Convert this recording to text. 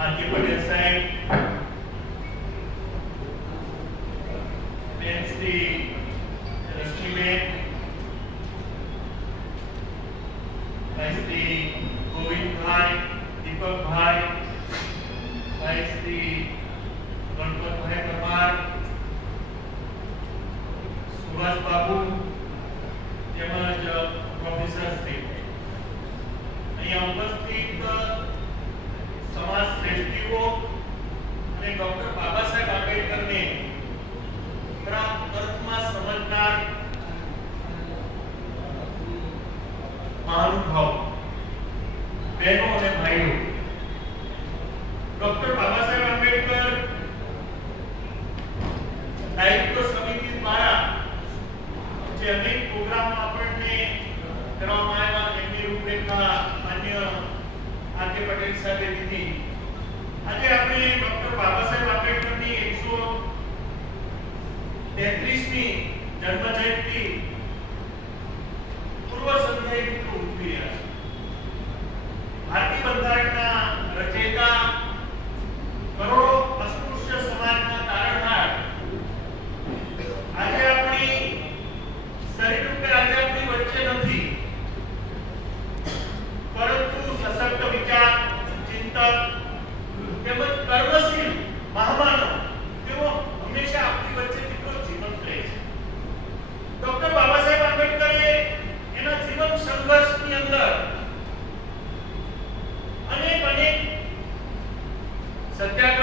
RK Patel સાહેબ, બેન શ્રી રશ્મિબેન, ભાઈ શ્રી ગોવિંદભાઈ, દીપકભાઈ, ભાઈ શ્રી ગણપતભાઈ પરમાર, સુભાષ બાબુ તેમજ પ્રોફેસર શ્રી, અહીંયા ઉપસ્થિત સમાજ શ્રેષ્ઠીઓ અને ડોક્ટર બાબા સાહેબ આંબેડકરને ખરા અર્થમાં સમજનાર મહાનુભાવ બહેનો અને ભાઈઓ, ડોક્ટર બાબા સાહેબ આંબેડકર દાયિત્વ સમિતિ દ્વારા જે અનેક પ્રોગ્રામ આપણને કરવામાં આવ્યા એમની રૂપરેખા માન્ય આરકે પટેલ સાહેબે દીધી. આજે આપણે ડોક્ટર બાબા સાહેબ આંબેડકરની 133મી જન્મ જયંતિ પૂર્વ સંધ્યાએ ઉજવી રહ્યા છે. ભારતીય બંધારણના રચયિતા, કરોડો અસ્પૃશ્ય સમાજના તારણહાર, આજે આપણી શરીર રૂપે આજે આપણી વચ્ચે નથી, પરંતુ સશક્ત વિચાર, ચિંતક તેમજ કર્મશીલ મહામાનવ તેઓ હંમેશા આપણી વચ્ચે કેટલો જીવંત રહે છે. ડોક્ટર બાબા સાહેબ આંબેડકરે એના જીવન સંઘર્ષની અંદર અનેક સત્યાગ્રહ